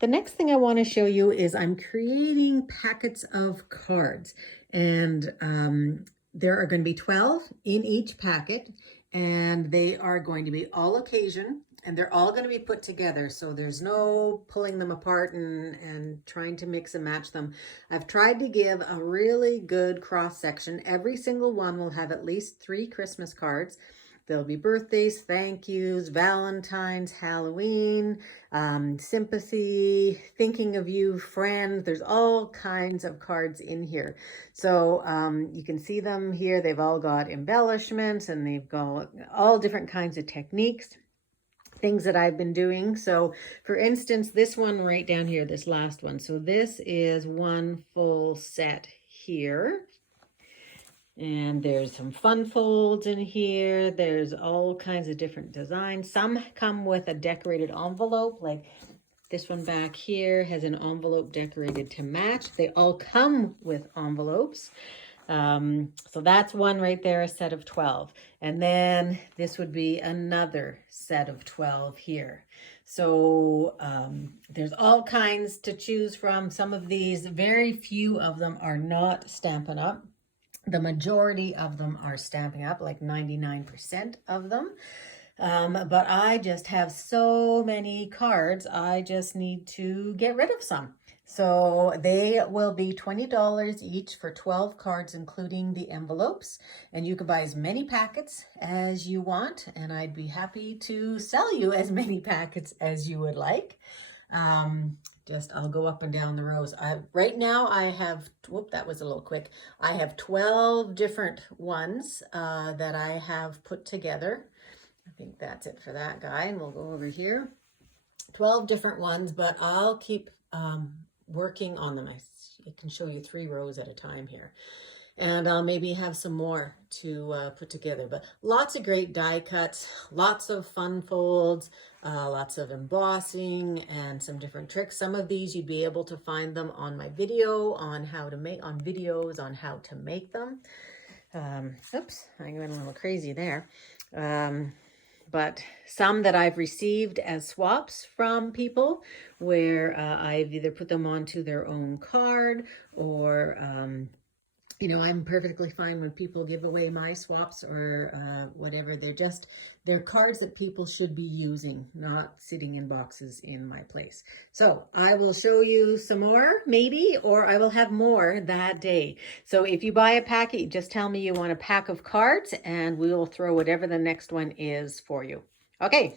The next thing I want to show you is I'm creating packets of cards, and there are going to be 12 in each packet, and they are going to be all occasion, and they're all going to be put together. So there's no pulling them apart and trying to mix and match them. I've tried to give a really good cross section. Every single one will have at least 3 Christmas cards. There'll be birthdays, thank yous, Valentine's, Halloween, sympathy, thinking of you, friend. There's all kinds of cards in here. So you can see them here. They've all got embellishments and they've got all different kinds of techniques, things that I've been doing. So for instance, this one right down here, this last one. So this is one full set here. And there's some fun folds in here. There's all kinds of different designs. Some come with a decorated envelope, like this one back here has an envelope decorated to match. They all come with envelopes. So that's one right there, a set of 12. And then this would be another set of 12 here. So there's all kinds to choose from. Some of these, very few of them are not Stampin' Up. The majority of them are Stampin' Up, like 99% of them. But I just have so many cards, I just need to get rid of some. So they will be $20 each for 12 cards, including the envelopes. And you can buy as many packets as you want, and I'd be happy to sell you as many packets as you would like. I'll go up and down the rows. Right now I have, whoop, that was a little quick. I have 12 different ones that I have put together. I think that's it for that guy. And we'll go over here. 12 different ones, but I'll keep working on them. I can show you 3 rows at a time here. And I'll maybe have some more to put together. But lots of great die cuts, lots of fun folds, lots of embossing, and some different tricks. Some of these you'd be able to find them on my video on how to make, on videos on how to make them. Oops, I went a little crazy there. But some that I've received as swaps from people where I've either put them onto their own card or you know, I'm perfectly fine when people give away my swaps or whatever. They're cards that people should be using, not sitting in boxes in my place. So I will show you some more, maybe, or I will have more that day. So if you buy a packet, just tell me you want a pack of cards and we will throw whatever the next one is for you. Okay.